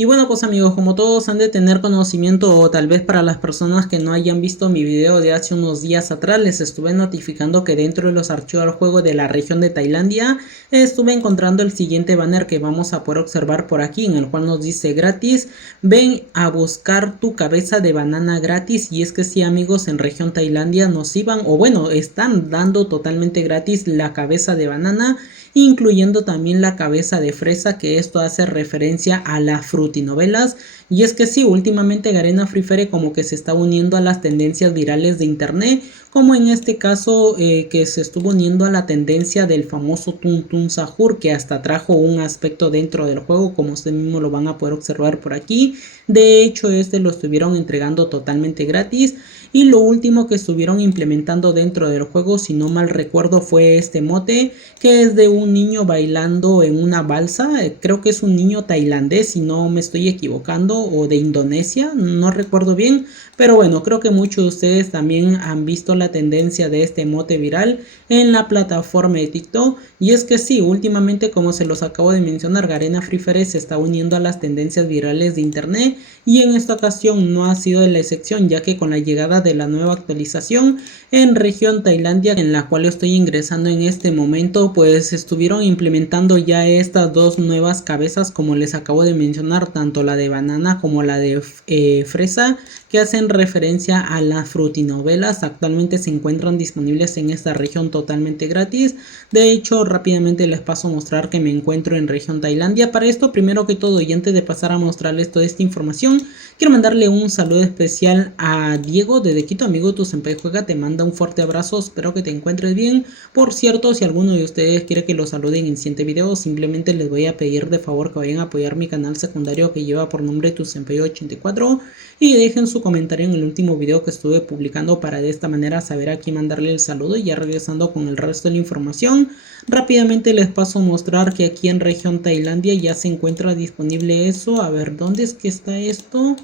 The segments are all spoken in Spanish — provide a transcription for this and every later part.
Y bueno, pues amigos, como todos han de tener conocimiento, o tal vez para las personas que no hayan visto mi video de hace unos días atrás, les estuve notificando que dentro de los archivos del juego de la región de Tailandia estuve encontrando el siguiente banner que vamos a poder observar por aquí, en el cual nos dice gratis: ven a buscar tu cabeza de banana gratis. Y es que sí, amigos, en región Tailandia nos iban, o bueno, están dando totalmente gratis la cabeza de banana, incluyendo también la cabeza de fresa, que esto hace referencia a las frutinovelas. Y es que sí, últimamente Garena Free Fire como que se está uniendo a las tendencias virales de internet, como en este caso que se estuvo uniendo a la tendencia del famoso Tun Tun Sahur, que hasta trajo un aspecto dentro del juego, como ustedes mismos lo van a poder observar por aquí. De hecho, este lo estuvieron entregando totalmente gratis. Y lo último que estuvieron implementando dentro del juego, si no mal recuerdo, fue este mote, que es de un niño bailando en una balsa. Creo que es un niño tailandés, si no me estoy equivocando, o de Indonesia, no recuerdo bien. Pero bueno, creo que muchos de ustedes también han visto la tendencia de este mote viral en la plataforma de TikTok. Y es que sí, últimamente, como se los acabo de mencionar, Garena Free Fire se está uniendo a las tendencias virales de internet, y en esta ocasión no ha sido la excepción, ya que con la llegada de la nueva actualización en región Tailandia, en la cual estoy ingresando en este momento, pues estuvieron implementando ya estas dos nuevas cabezas, como les acabo de mencionar, tanto la de banana como la de fresa, que hacen referencia a las frutinovelas. Actualmente se encuentran disponibles en esta región totalmente gratis. De hecho, rápidamente les paso a mostrar que me encuentro en región Tailandia. Para esto, primero que todo, y antes de pasar a mostrarles toda esta información, quiero mandarle un saludo especial a Diego desde Quito. Amigo, tu senpai juega te manda un fuerte abrazo, espero que te encuentres bien. Por cierto, si alguno de ustedes quiere que lo saluden en el siguiente video, simplemente les voy a pedir de favor que vayan a apoyar mi canal secundario, que lleva por nombre tu senpai 84, y dejen su comentario en el último video que estuve publicando, para de esta manera saber a quién mandarle el saludo. Y ya regresando con el resto de la información, rápidamente les paso a mostrar que aquí en región Tailandia ya se encuentra disponible eso. A ver, ¿dónde es que está esto?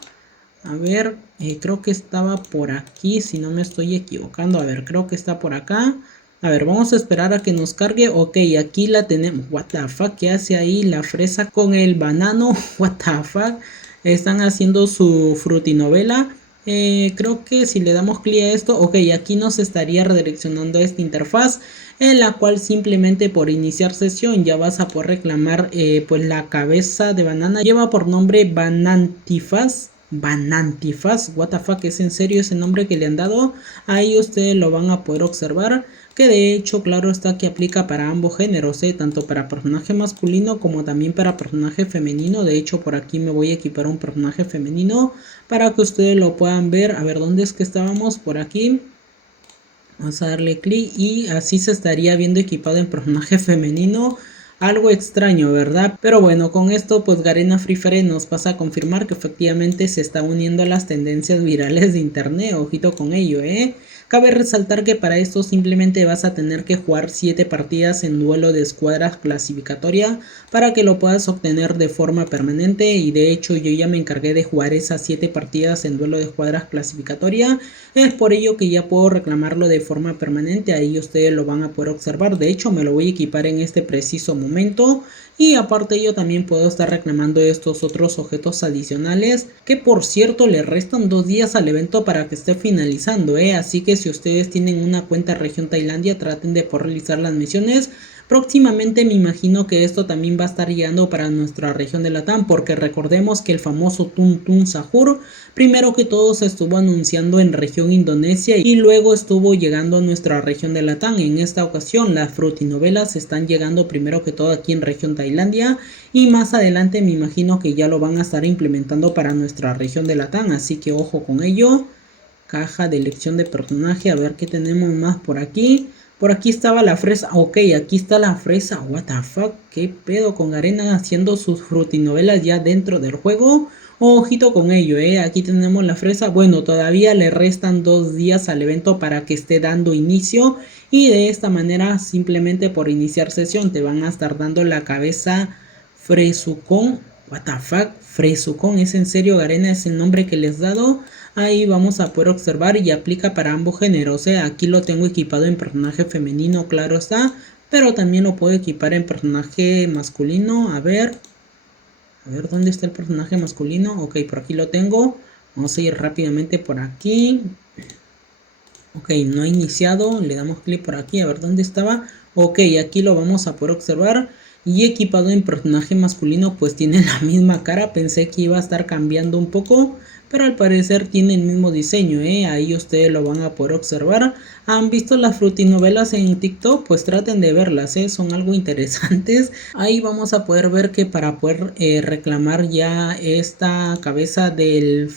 A ver, creo que estaba por aquí, si no me estoy equivocando. A ver, creo que está por acá. A ver, vamos a esperar a que nos cargue. Ok, aquí la tenemos. What the fuck, ¿qué hace ahí la fresa con el banano? What the fuck. Están haciendo su frutinovela. Creo que si le damos clic a esto, ok, aquí nos estaría redireccionando a esta interfaz, en la cual simplemente por iniciar sesión ya vas a poder reclamar pues la cabeza de banana. Lleva por nombre Banantifaz. Banantifaz, what the fuck, es en serio ese nombre que le han dado. Ahí ustedes lo van a poder observar, que de hecho claro está que aplica para ambos géneros, tanto para personaje masculino como también para personaje femenino. De hecho, por aquí me voy a equipar un personaje femenino para que ustedes lo puedan ver. A ver, ¿dónde es que estábamos? Por aquí. Vamos a darle clic y así se estaría viendo equipado en personaje femenino. Algo extraño, ¿verdad? Pero bueno, con esto pues Garena Free Fire nos pasa a confirmar que efectivamente se está uniendo a las tendencias virales de internet. Ojito con ello, ¿eh? Cabe resaltar que para esto simplemente vas a tener que jugar 7 partidas en duelo de escuadras clasificatoria para que lo puedas obtener de forma permanente. Y de hecho yo ya me encargué de jugar esas 7 partidas en duelo de escuadras clasificatoria. Es por ello que ya puedo reclamarlo de forma permanente. Ahí ustedes lo van a poder observar. De hecho, me lo voy a equipar en este preciso momento. Y aparte yo también puedo estar reclamando estos otros objetos adicionales, que por cierto le restan 2 días al evento para que esté finalizando, así que si ustedes tienen una cuenta región Tailandia, traten de poder realizar las misiones. Próximamente me imagino que esto también va a estar llegando para nuestra región de Latam, porque recordemos que el famoso Tun Tun Sahur primero que todo se estuvo anunciando en región Indonesia y luego estuvo llegando a nuestra región de Latam. En esta ocasión las frutinovelas están llegando primero que todo aquí en región Tailandia, y más adelante me imagino que ya lo van a estar implementando para nuestra región de Latam, así que ojo con ello. Caja de elección de personaje, a ver qué tenemos más por aquí. Por aquí estaba la fresa. Ok, aquí está la fresa. What the fuck, qué pedo con Garena haciendo sus frutinovelas ya dentro del juego. Ojito con ello, aquí tenemos la fresa. Bueno, todavía le restan 2 días al evento para que esté dando inicio, y de esta manera simplemente por iniciar sesión te van a estar dando la cabeza Fresucon. What the fuck, Fresucon, ¿es en serio, Garena? ¿Es el nombre que les he dado? Ahí vamos a poder observar y aplica para ambos géneros, aquí lo tengo equipado en personaje femenino, claro está, pero también lo puedo equipar en personaje masculino. A ver, A ver, ¿dónde está el personaje masculino? Ok, por aquí lo tengo. Vamos a ir rápidamente por aquí. Ok, no ha iniciado. Le damos clic por aquí. A ver, ¿dónde estaba? Ok, aquí lo vamos a poder observar. Y equipado en personaje masculino, pues tiene la misma cara. Pensé que iba a estar cambiando un poco, pero al parecer tiene el mismo diseño, ahí ustedes lo van a poder observar. ¿Han visto las frutinovelas en TikTok? Pues traten de verlas, son algo interesantes. Ahí vamos a poder ver que para poder reclamar ya esta cabeza del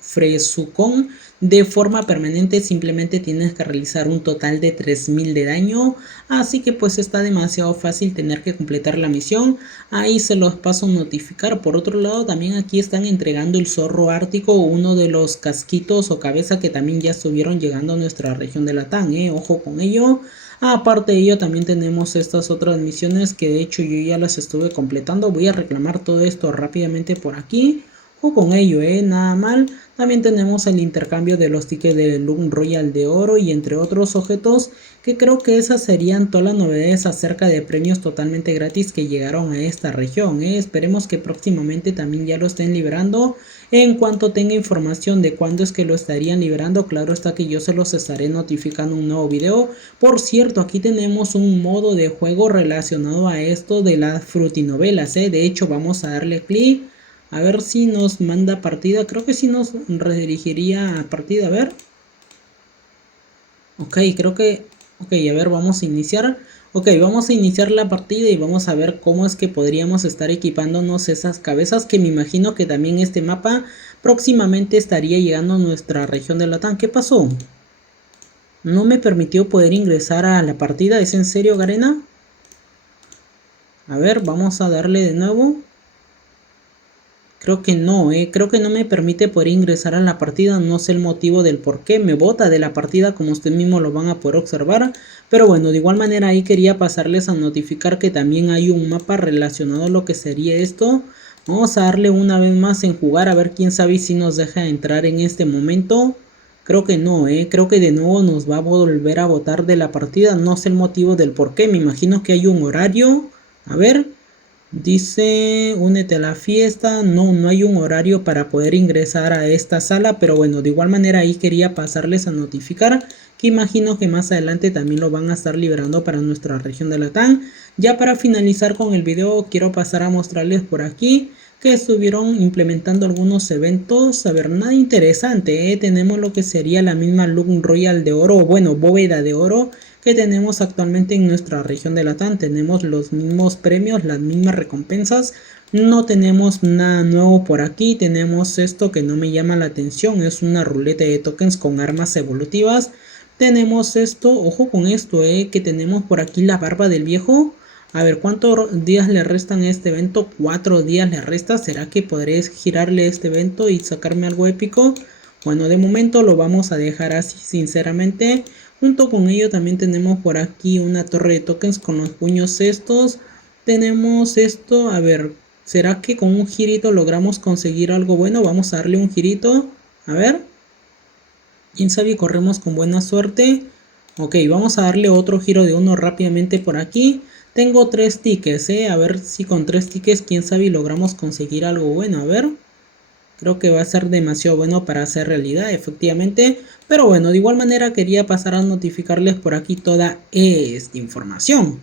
Fresucón de forma permanente, simplemente tienes que realizar un total de 3000 de daño, así que pues está demasiado fácil tener que completar la misión. Ahí se los paso a notificar. Por otro lado, también aquí están entregando el zorro ártico, uno de los casquitos o cabeza que también ya estuvieron llegando a nuestra región de Latam, ojo con ello. Aparte de ello, también tenemos estas otras misiones que de hecho yo ya las estuve completando. Voy a reclamar todo esto rápidamente por aquí. O con ello, nada mal. También tenemos el intercambio de los tickets de Loot Royal de oro y entre otros objetos, que creo que esas serían todas las novedades acerca de premios totalmente gratis que llegaron a esta región. Esperemos que próximamente también ya lo estén liberando. En cuanto tenga información de cuándo es que lo estarían liberando, claro está que yo se los estaré notificando en un nuevo video. Por cierto, aquí tenemos un modo de juego relacionado a esto de las frutinovelas. De hecho, vamos a darle clic. A ver si nos manda partida. Creo que sí nos redirigiría a partida. A ver. Ok, creo que... Ok, a ver, vamos a iniciar. Ok, vamos a iniciar la partida y vamos a ver cómo es que podríamos estar equipándonos esas cabezas. Que me imagino que también este mapa próximamente estaría llegando a nuestra región de Latam. ¿Qué pasó? No me permitió poder ingresar a la partida. ¿Es en serio, Garena? A ver, vamos a darle de nuevo. Creo que no, creo que no me permite poder ingresar a la partida, no sé el motivo del por qué, me bota de la partida como ustedes mismos lo van a poder observar, pero bueno, de igual manera ahí quería pasarles a notificar que también hay un mapa relacionado a lo que sería esto. Vamos a darle una vez más en jugar, a ver quién sabe si nos deja entrar en este momento. Creo que no, creo que de nuevo nos va a volver a botar de la partida, no sé el motivo del por qué, me imagino que hay un horario, a ver... Dice, únete a la fiesta. No, no hay un horario para poder ingresar a esta sala, pero bueno, de igual manera ahí quería pasarles a notificar que imagino que más adelante también lo van a estar liberando para nuestra región de Latam. Ya para finalizar con el video, quiero pasar a mostrarles por aquí que estuvieron implementando algunos eventos. A ver, nada interesante, tenemos lo que sería la misma Loot Royal de oro, o bueno, bóveda de oro que tenemos actualmente en nuestra región de Latam. Tenemos los mismos premios, las mismas recompensas. No tenemos nada nuevo por aquí. Tenemos esto que no me llama la atención. Es una ruleta de tokens con armas evolutivas. Tenemos esto, ojo con esto, que tenemos por aquí la barba del viejo. A ver, ¿cuántos días le restan a este evento? 4 días le resta. ¿Será que podré girarle este evento y sacarme algo épico? Bueno, de momento lo vamos a dejar así, sinceramente. Junto con ello también tenemos por aquí una torre de tokens con los puños estos. Tenemos esto, a ver, ¿será que con un girito logramos conseguir algo bueno? Vamos a darle un girito, a ver. Quién sabe, corremos con buena suerte. Ok, vamos a darle otro giro de uno rápidamente por aquí. Tengo 3 tickets, a ver si con 3 tickets, quién sabe, logramos conseguir algo bueno, a ver. Creo que va a ser demasiado bueno para hacer realidad, efectivamente. Pero bueno, de igual manera quería pasar a notificarles por aquí toda esta información.